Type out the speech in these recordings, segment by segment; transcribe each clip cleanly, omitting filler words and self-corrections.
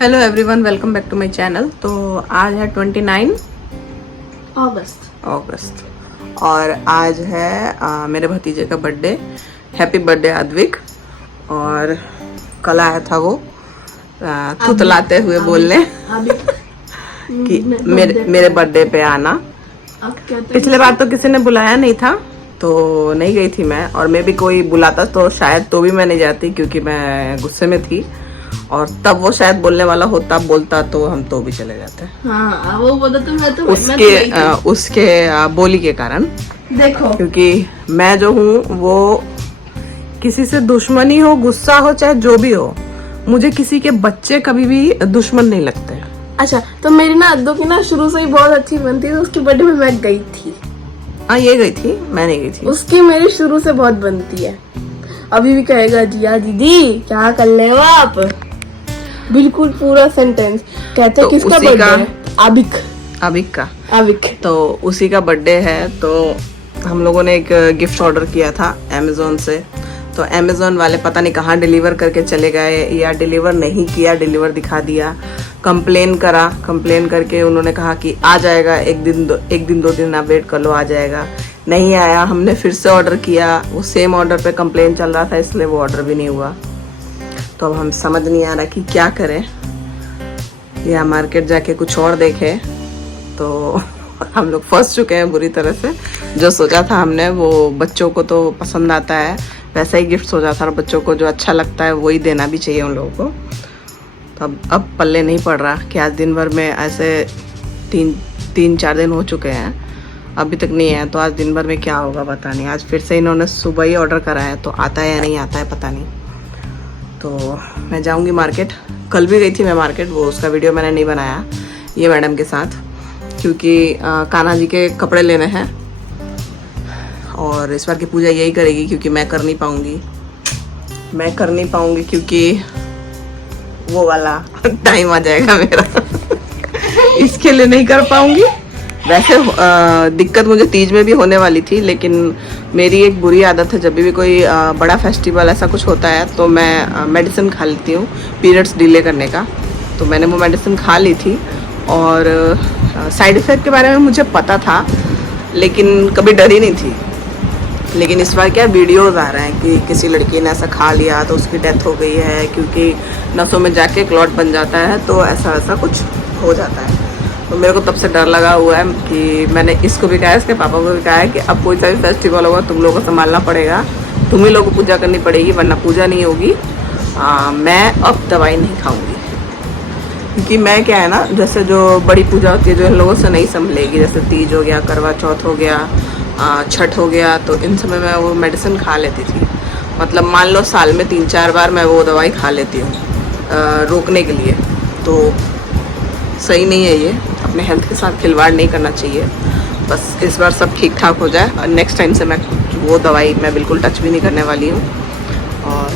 Hello everyone, welcome back to my channel. तो आज है 29 अगस्त और आज है मेरे भतीजे का बर्थडे। Happy birthday Advik. और कल आया था वो थुतलाते हुए बोलने कि मेरे बर्थडे पे आना। पिछले बार तो किसी ने बुलाया नहीं था तो नहीं गई थी मैं, और मैं भी कोई बुलाता तो शायद तो भी मैं नहीं जाती क्योंकि मैं गुस्से में थी, और तब वो शायद बोलने वाला होता बोलता तो हम तो भी चले जाते। हाँ, वो बोला तो मैं तो उसके बोली के कारण। देखो, क्योंकि मैं जो हूँ वो किसी से दुश्मनी हो, गुस्सा हो, चाहे जो भी हो, मुझे किसी के बच्चे कभी भी दुश्मन नहीं लगते। अच्छा, तो मेरी ना अद्दू की ना शुरू से ही बहुत अच्छी बनती है, उसकी बर्थडे में मैं गई थी। हाँ, ये गई थी, मैं नहीं गई थी। उसकी मेरी शुरू से बहुत बनती है। अभी भी कहेगा जिया दीदी क्या कर ले हो आप, बिल्कुल पूरा सेंटेंस कहते। तो किसका बर्थडे है? आबिक। तो उसी का बर्थडे है, तो हम लोगों ने एक गिफ्ट ऑर्डर किया था अमेज़न से। तो अमेज़न वाले पता नहीं कहाँ डिलीवर करके चले गए या डिलीवर नहीं किया, डिलीवर दिखा दिया। कंप्लेन करके उन्होंने कहा कि आ जाएगा, एक दिन दो दिन आप वेट कर लो, आ जाएगा। नहीं आया। हमने फिर से ऑर्डर किया, वो सेम ऑर्डर पे कंप्लेन चल रहा था, इसलिए वो ऑर्डर भी नहीं हुआ। तो अब हम समझ नहीं आ रहा कि क्या करें, या मार्केट जाके कुछ और देखें। तो हम लोग फंस चुके हैं बुरी तरह से। जो सोचा था हमने वो बच्चों को तो पसंद आता है, वैसा ही गिफ्ट सोचा था, और बच्चों को जो अच्छा लगता है वही देना भी चाहिए उन लोगों को। तो अब पल्ले नहीं पड़ रहा कि आज दिन भर में ऐसे 3-4 दिन हो चुके हैं, अभी तक नहीं है। तो आज दिन भर में क्या होगा पता नहीं। आज फिर से इन्होंने सुबह ही ऑर्डर करा है, तो आता है या नहीं आता है पता नहीं। तो मैं जाऊंगी मार्केट। कल भी गई थी मैं मार्केट, वो उसका वीडियो मैंने नहीं बनाया ये मैडम के साथ, क्योंकि कान्हा जी के कपड़े लेने हैं। और इस बार की पूजा यही करेगी क्योंकि मैं कर नहीं पाऊंगी क्योंकि वो वाला टाइम आ जाएगा मेरा इसके लिए नहीं कर पाऊंगी। वैसे दिक्कत मुझे तीज में भी होने वाली थी, लेकिन मेरी एक बुरी आदत है, जब भी कोई बड़ा फेस्टिवल ऐसा कुछ होता है तो मैं मेडिसिन खा लेती हूँ पीरियड्स डिले करने का। तो मैंने वो मेडिसिन खा ली थी, और साइड इफ़ेक्ट के बारे में मुझे पता था, लेकिन कभी डरी नहीं थी। लेकिन इस बार क्या वीडियोज़ आ रहे हैं कि किसी लड़की ने ऐसा खा लिया तो उसकी डेथ हो गई है, क्योंकि नसों में जाके क्लॉट बन जाता है, तो ऐसा कुछ हो जाता है। तो मेरे को तब से डर लगा हुआ है कि मैंने इसको भी कहा है, इसके पापा को भी कहा है कि अब कोई सा भी फेस्टिवल होगा तुम लोगों को संभालना पड़ेगा, तुम ही लोगों को पूजा करनी पड़ेगी, वरना पूजा नहीं होगी। मैं अब दवाई नहीं खाऊंगी, क्योंकि मैं क्या है ना, जैसे जो बड़ी पूजा होती है जो इन लोगों से नहीं संभलेगी, जैसे तीज हो गया, करवा चौथ हो गया, छठ हो गया, तो इन समय मैं वो मेडिसिन खा लेती थी। मतलब मान लो साल में 3-4 बार मैं वो दवाई खा लेती हूँ रोकने के लिए। तो सही नहीं है ये, अपने हेल्थ के साथ खिलवाड़ नहीं करना चाहिए। बस इस बार सब ठीक ठाक हो जाए, और नेक्स्ट टाइम से मैं वो दवाई मैं बिल्कुल टच भी नहीं करने वाली हूँ। और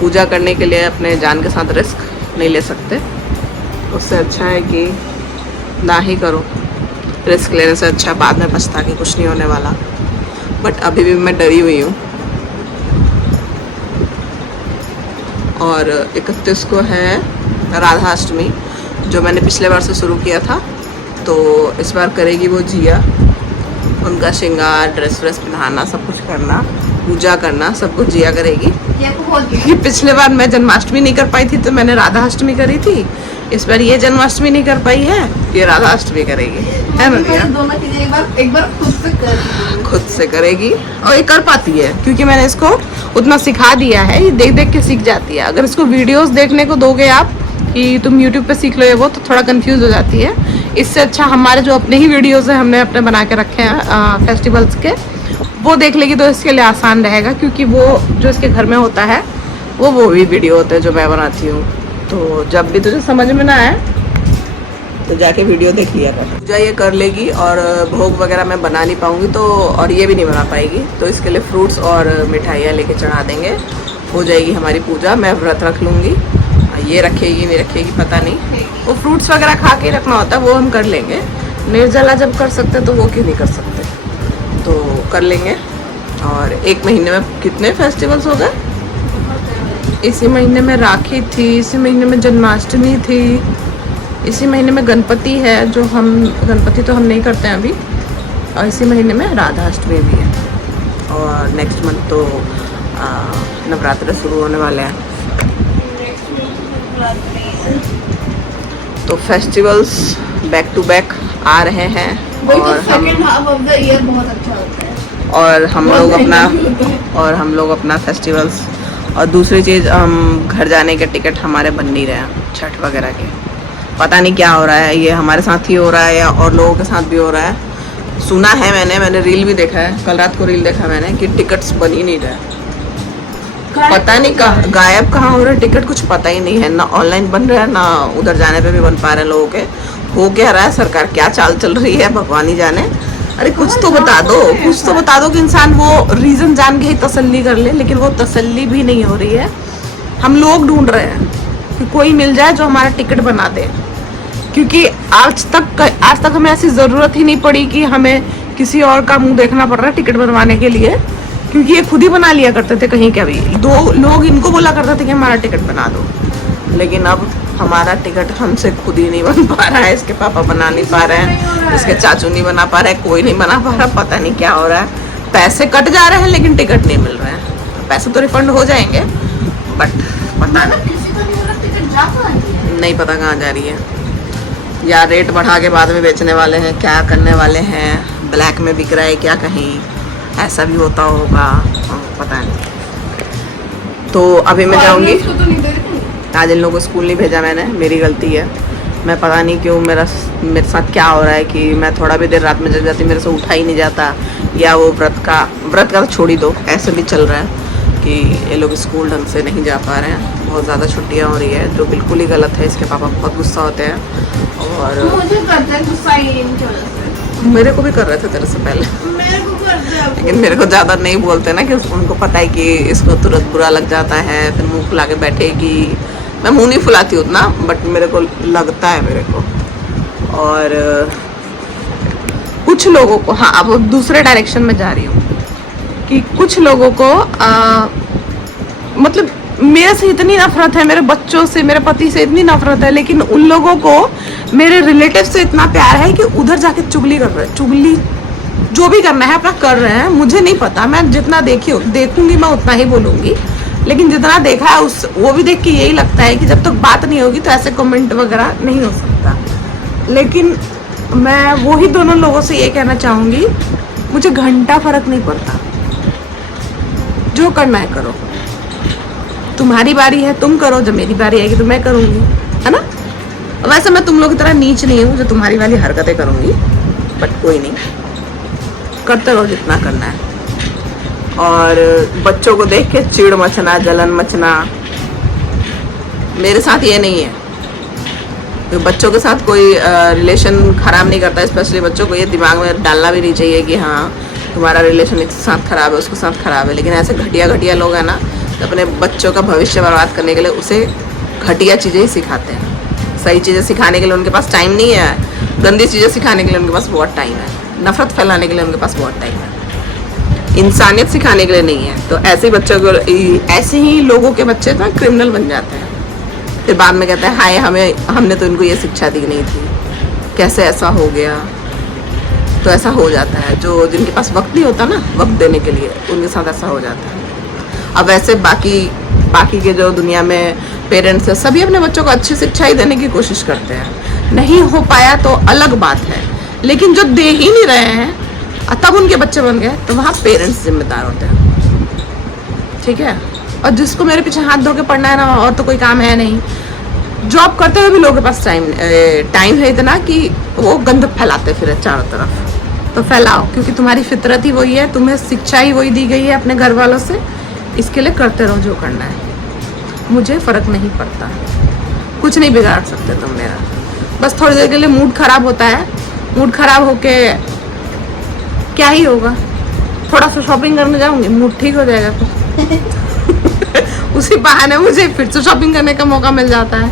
पूजा करने के लिए अपने जान के साथ रिस्क नहीं ले सकते, उससे अच्छा है कि ना ही करो। रिस्क लेने से अच्छा बाद में पछता के कुछ नहीं होने वाला। बट अभी भी मैं डरी हुई हूँ। और 31 को है राधा अष्टमी, जो मैंने पिछले बार से शुरू किया था। तो इस बार करेगी वो जिया, उनका श्रृंगार, ड्रेस पहनाना, सब कुछ करना, पूजा करना, सब कुछ जिया करेगी। ये पिछले बार मैं जन्माष्टमी नहीं कर पाई थी तो मैंने राधा अष्टमी करी थी। इस बार ये जन्माष्टमी नहीं कर पाई है, ये राधा अष्टमी करेगी, है ना भैया? दोनों चीजें एक बार खुद से करेगी, और ये कर पाती है क्योंकि मैंने इसको उतना सिखा दिया है। ये देख के सीख जाती है। अगर इसको वीडियोस देखने को दोगे आप कि तुम YouTube पे सीख लो ये वो, तो थोड़ा कंफ्यूज हो जाती है। इससे अच्छा हमारे जो अपने ही वीडियोस है हमने अपने बना के रखे हैं फेस्टिवल्स के, वो देख लेगी तो इसके लिए आसान रहेगा, क्योंकि वो जो इसके घर में होता है वो भी वीडियो होते हैं जो मैं बनाती हूँ। तो जब भी तुझे समझ में ना आए तो जाके वीडियो देख लिया कर। पूजा ये कर लेगी, और भोग वगैरह मैं बना नहीं पाऊँगी, तो और ये भी नहीं बना पाएगी, तो इसके लिए फ्रूट्स और मिठाइयाँ लेके चढ़ा देंगे, हो जाएगी हमारी पूजा। मैं व्रत रख लूँगी, ये रखेगी नहीं रखेगी पता नहीं। वो फ्रूट्स वगैरह खा के रखना होता है, वो हम कर लेंगे। निर्जला जब कर सकते तो वो क्यों नहीं कर सकते, तो कर लेंगे। और 1 महीने में कितने फेस्टिवल्स हो गए? इसी महीने में राखी थी, इसी महीने में जन्माष्टमी थी, इसी महीने में गणपति है, जो हम गणपति तो हम नहीं करते हैं अभी, और इसी महीने में राधाष्टमी भी है, और नेक्स्ट मंथ तो नवरात्र शुरू होने वाले हैं। तो फेस्टिवल्स बैक टू बैक आ रहे हैं, और second half of the year बहुत अच्छा होता है, और हम लोग अपना फेस्टिवल्स, और दूसरी चीज़ हम घर जाने के टिकट हमारे बन नहीं रहे हैं छठ वगैरह के। पता नहीं क्या हो रहा है, ये हमारे साथ ही हो रहा है या और लोगों के साथ भी हो रहा है। सुना है मैंने रील भी देखा है, कल रात को रील देखा मैंने कि टिकट्स बन ही नहीं रहे, पता नहीं कहाँ गायब कहाँ हो रहे हैं टिकट, कुछ पता ही नहीं है, ना ऑनलाइन बन रहा है ना उधर जाने पे भी बन पा रहे हैं लोगों के। हो क्या रहा है, सरकार क्या चाल चल रही है भगवान ही जाने। अरे कुछ तो बता दो, कुछ तो बता दो कि इंसान वो रीजन जान के ही तसल्ली कर ले, लेकिन वो तसल्ली भी नहीं हो रही है। हम लोग ढूंढ रहे हैं कि कोई मिल जाए जो हमारा टिकट बना दे, क्योंकि आज तक हमें ऐसी ज़रूरत ही नहीं पड़ी कि हमें किसी और का मुंह देखना पड़ रहा है टिकट बनवाने के लिए, क्योंकि ये खुद ही बना लिया करते थे कहीं का भी। 2 लोग इनको बोला करते थे कि हमारा टिकट बना दो, लेकिन अब हमारा टिकट हमसे खुद ही नहीं बन पा रहा है, इसके पापा बना नहीं पा रहे हैं, इसके चाचू नहीं बना पा रहे हैं, कोई नहीं बना पा रहा, पता नहीं क्या हो रहा है। पैसे कट जा रहे हैं लेकिन टिकट नहीं मिल रहे हैं। पैसे तो रिफंड हो जाएंगे बट पता नहीं पता कहाँ जा रही है, या रेट बढ़ा के बाद में बेचने वाले हैं, क्या करने वाले हैं, ब्लैक में बिक रहा है क्या, कहीं ऐसा भी होता होगा, पता नहीं। तो अभी मैं जाऊंगी, आज इन लोगों को स्कूल नहीं भेजा मैंने, मेरी गलती है। मैं पता नहीं क्यों मेरे साथ क्या हो रहा है कि मैं थोड़ा भी देर रात में जग जाती, मेरे से उठा ही नहीं जाता, या वो व्रत का तो छोड़ ही दो, ऐसे भी चल रहा है कि ये लोग स्कूल ढंग से नहीं जा पा रहे हैं, बहुत ज़्यादा छुट्टियाँ हो रही है, जो बिल्कुल ही गलत है। इसके पापा बहुत गुस्सा होते हैं, और मुझे करते हैं गुस्सा ये इनकी वजह से। मेरे को भी कर रहे थे तेरे से पहले, मेरे को करते हैं, लेकिन मेरे को ज़्यादा नहीं बोलते ना, कि उनको पता है कि इसको तुरंत बुरा लग जाता है, फिर मुंह फुला के बैठेगी। मैं मुंह नहीं फुलाती उतना, बट मेरे को लगता है मेरे को। और कुछ लोगों को, हाँ अब दूसरे डायरेक्शन में जा रही हूँ, कि कुछ लोगों को मतलब मेरे से इतनी नफरत है, मेरे बच्चों से, मेरे पति से इतनी नफरत है, लेकिन उन लोगों को मेरे रिलेटिव से इतना प्यार है कि उधर जाके चुगली कर रहे हैं। चुगली जो भी करना है अपना कर रहे हैं, मुझे नहीं पता, मैं जितना देखूंगी मैं उतना ही बोलूँगी, लेकिन जितना देखा है वो भी देख के यही लगता है कि जब तक बात नहीं होगी तो ऐसे कमेंट वगैरह नहीं हो सकता। लेकिन मैं वो ही दोनों लोगों से ये कहना चाहूँगी, मुझे घंटा फर्क नहीं पड़ता, जो करना है करो, तुम्हारी बारी है तुम करो, जब मेरी बारी आएगी तो मैं करूँगी, है ना। वैसे मैं तुम लोग की तरह नीच नहीं हूँ जो तुम्हारी वाली हरकतें करूँगी, बट कोई नहीं, करते रहो जितना करना है। और बच्चों को देख के चिड़ मचना, जलन मचना, मेरे साथ ये नहीं है। तो बच्चों के साथ कोई रिलेशन ख़राब नहीं करता, स्पेशली बच्चों को ये दिमाग में डालना भी नहीं चाहिए कि हाँ तुम्हारा रिलेशन इसके साथ ख़राब है, उसके साथ ख़राब है। लेकिन ऐसे घटिया लोग हैं ना, तो अपने बच्चों का भविष्य बर्बाद करने के लिए उसे घटिया चीज़ें ही सिखाते हैं। सही चीज़ें सिखाने के लिए उनके पास टाइम नहीं है, गंदी चीज़ें सिखाने के लिए उनके पास बहुत टाइम है, नफरत फैलाने के लिए उनके पास बहुत टाइम है, इंसानियत सिखाने के लिए नहीं है। तो ऐसे बच्चों को, ऐसे ही लोगों के बच्चे ना क्रिमिनल बन जाते हैं, फिर बाद में कहते हैं हाय हमने तो इनको ये शिक्षा दी नहीं थी, कैसे ऐसा हो गया। तो ऐसा हो जाता है, जो जिनके पास वक्त नहीं होता ना वक्त देने के लिए, उनके साथ ऐसा हो जाता है। अब वैसे बाकी के जो दुनिया में पेरेंट्स हैं, सभी अपने बच्चों को अच्छी शिक्षा ही देने की कोशिश करते हैं। नहीं हो पाया तो अलग बात है, लेकिन जो दे ही नहीं रहे हैं तब उनके बच्चे बन गए, तो वहाँ पेरेंट्स जिम्मेदार होते हैं, ठीक है। और जिसको मेरे पीछे हाथ धो के पढ़ना है ना, और तो कोई काम है नहीं, जॉब करते हुए भी लोगों के पास टाइम है इतना कि वो गंद फैलाते फिर चारों तरफ। तो फैलाओ, क्योंकि तुम्हारी फितरत ही वही है, तुम्हें शिक्षा ही वही दी गई है अपने घर वालों से, इसके लिए करते रहो जो करना है, मुझे फ़र्क नहीं पड़ता, कुछ नहीं बिगाड़ सकते तुम मेरा। बस थोड़ी देर के लिए मूड ख़राब होता है, मूड ख़राब होके क्या ही होगा, थोड़ा सा शॉपिंग करने जाऊंगी, मूड ठीक हो जाएगा फिर उसी बहाने मुझे फिर से शॉपिंग करने का मौका मिल जाता है।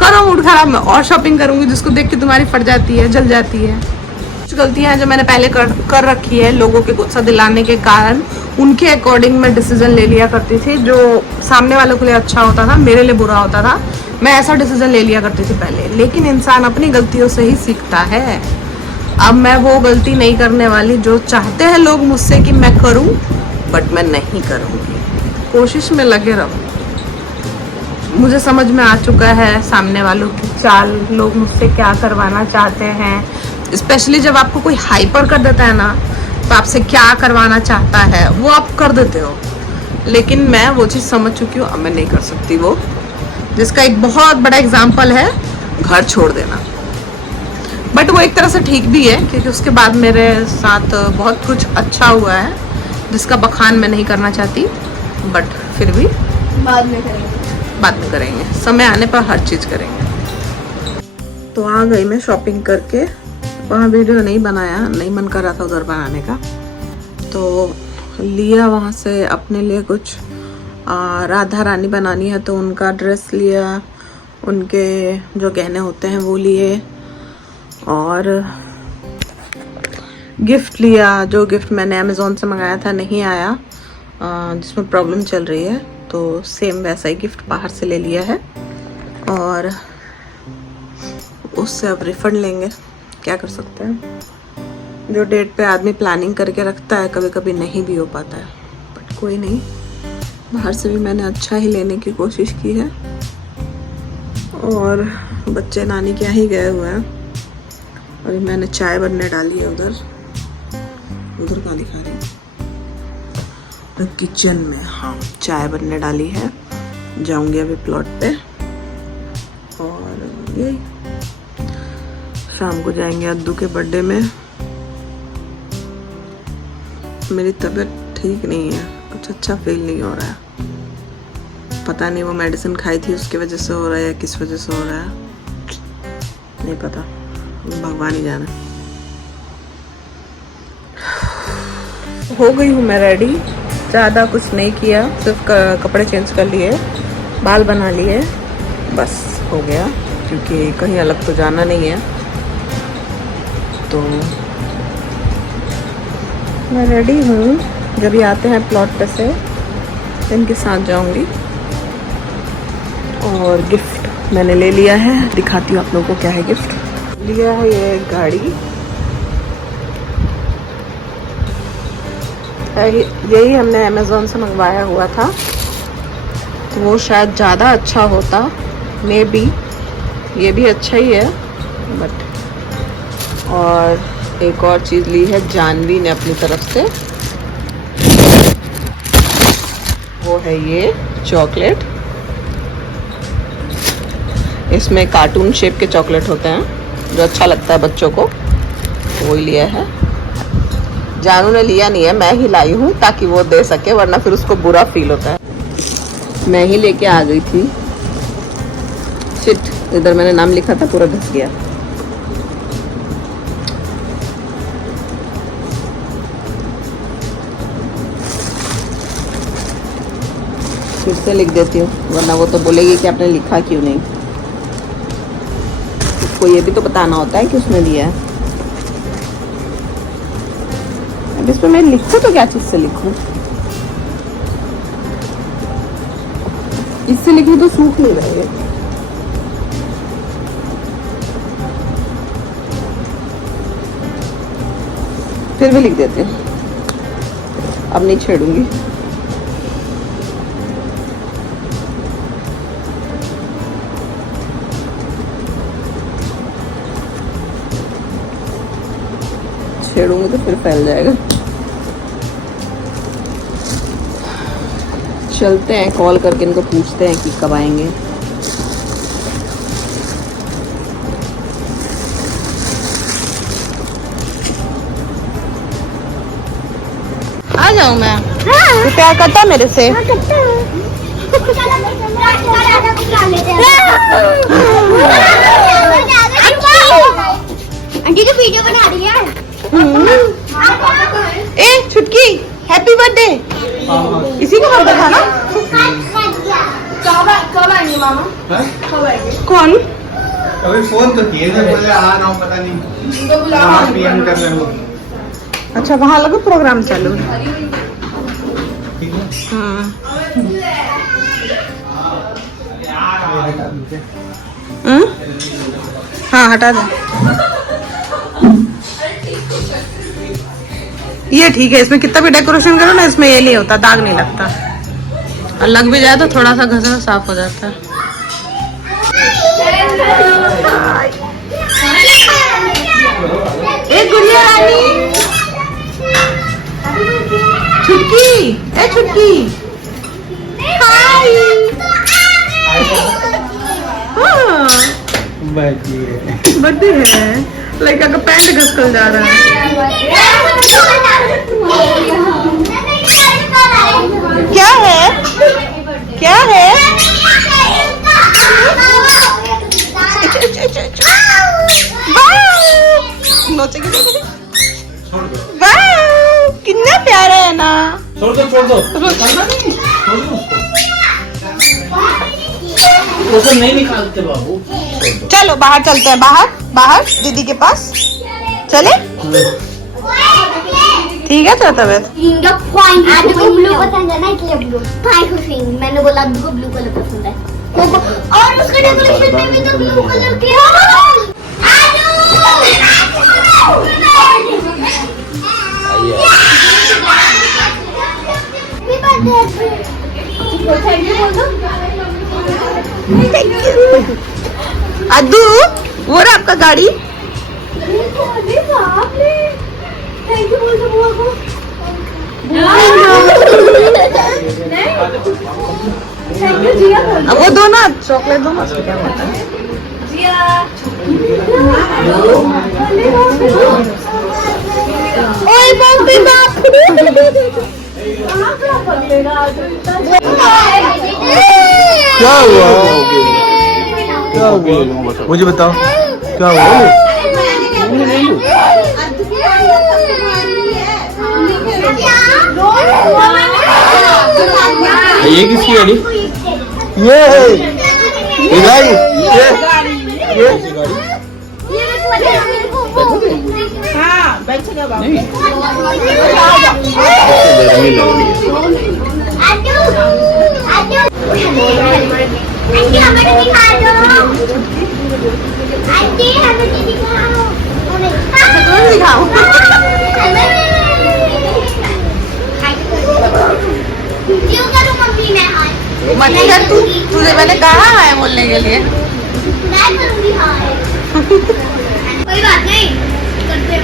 करो मूड खराब में और शॉपिंग करूंगी, जिसको देख के तुम्हारी फट जाती है, जल जाती है। कुछ गलतियां हैं जो मैंने पहले कर रखी है, लोगों के गुस्सा दिलाने के कारण उनके अकॉर्डिंग मैं डिसीजन ले लिया करती थी, जो सामने वालों के लिए अच्छा होता था मेरे लिए बुरा होता था, मैं ऐसा डिसीजन ले लिया करती थी पहले। लेकिन इंसान अपनी गलतियों से ही सीखता है। अब मैं वो गलती नहीं करने वाली जो चाहते हैं लोग मुझसे कि मैं करूं, बट मैं नहीं करूंगी। कोशिश में लगे रहो। मुझे समझ में आ चुका है सामने वालों की चाल, लोग मुझसे क्या करवाना चाहते हैं। स्पेशली जब आपको कोई हाइपर कर देता है ना, तो आपसे क्या करवाना चाहता है वो आप कर देते हो। लेकिन मैं वो चीज़ समझ चुकी हूँ, अब मैं नहीं कर सकती वो। जिसका एक बहुत बड़ा एग्जाम्पल है घर छोड़ देना। बट वो एक तरह से ठीक भी है, क्योंकि उसके बाद मेरे साथ बहुत कुछ अच्छा हुआ है, जिसका बखान मैं नहीं करना चाहती। बट फिर भी बाद में करेंगे। बाद में करेंगे, समय आने पर हर चीज़ करेंगे। तो आ गई मैं शॉपिंग करके। वहाँ वीडियो नहीं बनाया, नहीं मन कर रहा था उधर बनाने का, तो लिया वहाँ से अपने लिए कुछ राधा रानी बनानी है तो उनका ड्रेस लिया, उनके जो गहने होते हैं वो लिए, और गिफ्ट लिया। जो गिफ्ट मैंने अमेज़ोन से मंगाया था नहीं आया, जिसमें प्रॉब्लम चल रही है, तो सेम वैसा ही गिफ्ट बाहर से ले लिया है। और उससे अब रिफंड लेंगे, क्या कर सकते हैं। जो डेट पे आदमी प्लानिंग करके रखता है कभी कभी नहीं भी हो पाता है, बट कोई नहीं। बाहर से भी मैंने अच्छा ही लेने की कोशिश की है। और बच्चे नानी के यहाँ ही गए हुए हैं, और मैंने चाय बनने डाली है उधर कहाँ दिखा रही है, किचन में। हाँ, चाय बनने डाली है, जाऊंगी अभी प्लॉट पे। और यही शाम को जाएंगे अद्दू के बर्थडे में। मेरी तबीयत ठीक नहीं है, कुछ अच्छा फील नहीं हो रहा है। पता नहीं वो मेडिसिन खाई थी उसकी वजह से हो रहा है या किस वजह से हो रहा है, नहीं पता, भगवान ही जाने। हो गई हूँ मैं रेडी, ज़्यादा कुछ नहीं किया, सिर्फ कपड़े चेंज कर लिए, बाल बना लिए, बस हो गया, क्योंकि कहीं अलग तो जाना नहीं है। तो मैं रेडी हूँ, जब ये आते हैं प्लॉट पे से इनके साथ जाऊँगी। और गिफ्ट मैंने ले लिया है, दिखाती हूँ आप लोगों को क्या है गिफ्ट लिया है। ये गाड़ी यही हमने अमेज़ोन से मंगवाया हुआ था, तो वो शायद ज़्यादा अच्छा होता, मे बी। ये भी अच्छा ही है, बट और एक और चीज़ ली है जानवी ने अपनी तरफ से, वो है ये चॉकलेट। इसमें कार्टून शेप के चॉकलेट होते हैं, जो अच्छा लगता है बच्चों को, वही लिया है। जानू ने लिया नहीं है, मैं ही लाई हूँ ताकि वो दे सके, वरना फिर उसको बुरा फील होता है। मैं ही लेके आ गई थी। शिट, इधर मैंने नाम लिखा था, पूरा धस गया। फिर से लिख देती हूँ, वरना वो तो बोलेगी कि आपने लिखा क्यों नहीं। उसको ये भी तो बताना होता है कि उसने दिया है। अब इसमें मैं लिखूँ तो क्या चीज़ से लिखूँ? इससे लिखूँ तो सूख नहीं रहे। फिर भी लिख देते हैं, अब नहीं छेड़ूंगी। छेड़ूंगी तो फिर फैल जाएगा। चलते हैं, कॉल करके इनको पूछते हैं कि कब आएंगे। आ जाऊं मैं? तो प्यार करता है मेरे से? आंटी तो वीडियो बना रही है। ए छुटकी, हैप्पी बर्थडे। इसी का बर्थडे था ना? कब आएंगे मामा? कब आएंगे? कौन? अभी फोन तो किए थे, बोले आ रहा हूँ, पता नहीं तो बुलाओ। PM कर रहे हो। अच्छा, वहाँ लगा प्रोग्राम चालू। ठीक है हाँ हटा दे। ये ठीक है, इसमें कितना भी डेकोरेशन करो ना, इसमें ये नहीं होता, दाग नहीं लगता, और लग भी जाए तो थोड़ा सा घसना साफ हो जाता है। एक गुड़िया रानी, छुटकी, ए छुटकी, हाय। बर्थडे है, लड़का का पैंट घसकल जा रहा है। क्या है, क्या है? वाह, कितना प्यारा है ना। छोड़ दो छोड़ दो, वो सब नहीं निकालते बाबू। चलो बाहर चलते हैं, बाहर बाहर दीदी के पास चले। ठीक है, तो तबियत ब्लू पसंद है ना, इसलिए ब्लू। भाई खुशी, मैंने बोला आपको ब्लू कलर पसंद है, और उसका डेकोरेशन में भी तो ब्लू कलर के अद्दू, वो रहा आपका गाड़ी। थैंक यू बोल दो बुआ को। थैंक यू जिया। अब वो दो ना, चॉकलेट दो ना, क्या होता है। जिया ओए बाप रे बाप। क्या हुआ, क्या हुआ मुझे बताओ, क्या हुआ? ये किसकी गाड़ी? ये गाड़ी, ये हाँ बैठेगा बाबू। गर्मी लग रही है। आंटी हमें दिखा दो, आंटी हमें दिखाओ, तुम दिखाओ। क्यों करूं मम्मी मैं हाय? मत कर तू, तुझे मैंने कहा है बोलने के लिए। मैं करूंगी हाय। कोई बात नहीं, करते हैं।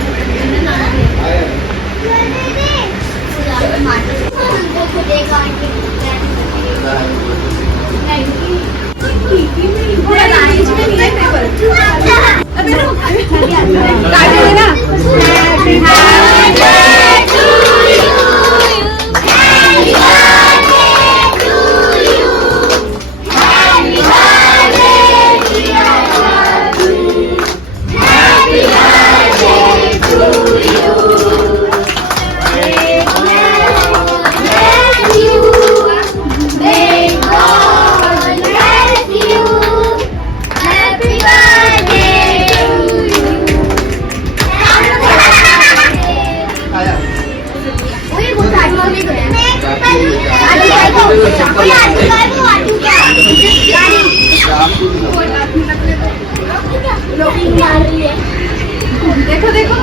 देखो देखो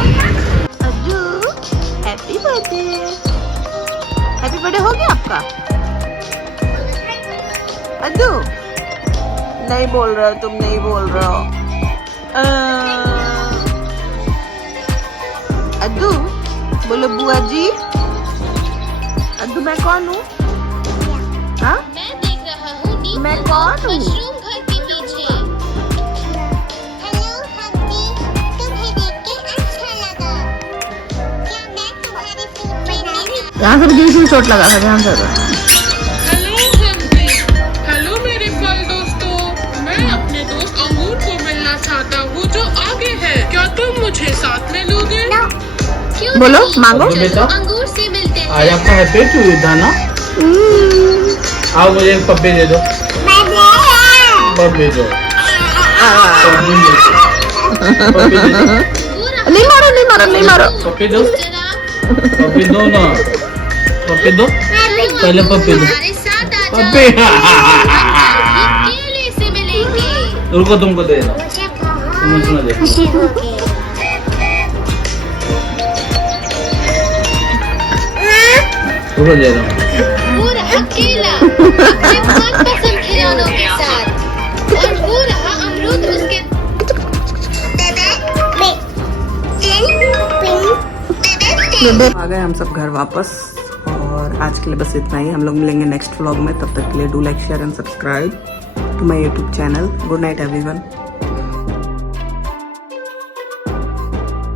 Ajju, happy birthday. Happy birthday हो गया आपका? अज्जू नहीं बोल रहे हो, तुम नहीं बोल रहे हो। अद्दू बोलो बुआ जी। अद्दू मैं कौन हूँ? हाँ मैं देख रहा हूँ मैं कौन हूँ? मशरूम घर के पीछे। हेलो हंटी, तुम्हें देख के अच्छा लगा। क्या मैं तुम्हारी फिल्म में यहाँ से भी चोट लगा था, ध्यान से। हेलो हंटी, हेलो मेरे फल दोस्तों, मैं अपने दोस्त अंगूर को मिलना चाहता हूँ जो आगे है। क्या तुम मुझे साथ में लोगे? क्यों बोलो, नहीं? मांगो। चलो बेटा। अंगूर से मिलते हैं। आज आपका हैप्पी टू यू था ना? आओ मुझे एक पप्पी दे दो, पप्पी दो, पप्पी दे दो, नहीं मारो नहीं मारो नहीं मारो। पप्पी दो, जनाब पप्पी दो ना, पप्पी दो। मैं पहले पप्पी दो। हमारे साथ आ जाओ। पप्पी हम केले से मिलेंगे। रुको तुमको दे रहा हूँ। मुझे तुम उसमें देखो। खुशी होगी। रुको दे रहा हूँ। वो रहा केला अपने मनपसंद खिलौनों के साथ, और वो रहा अमरूद उसके आ गए हम सब घर वापस, और आज के लिए बस इतना ही। हम लोग मिलेंगे नेक्स्ट व्लॉग में, तब तक के लिए do like share and subscribe to my YouTube channel. Good night everyone.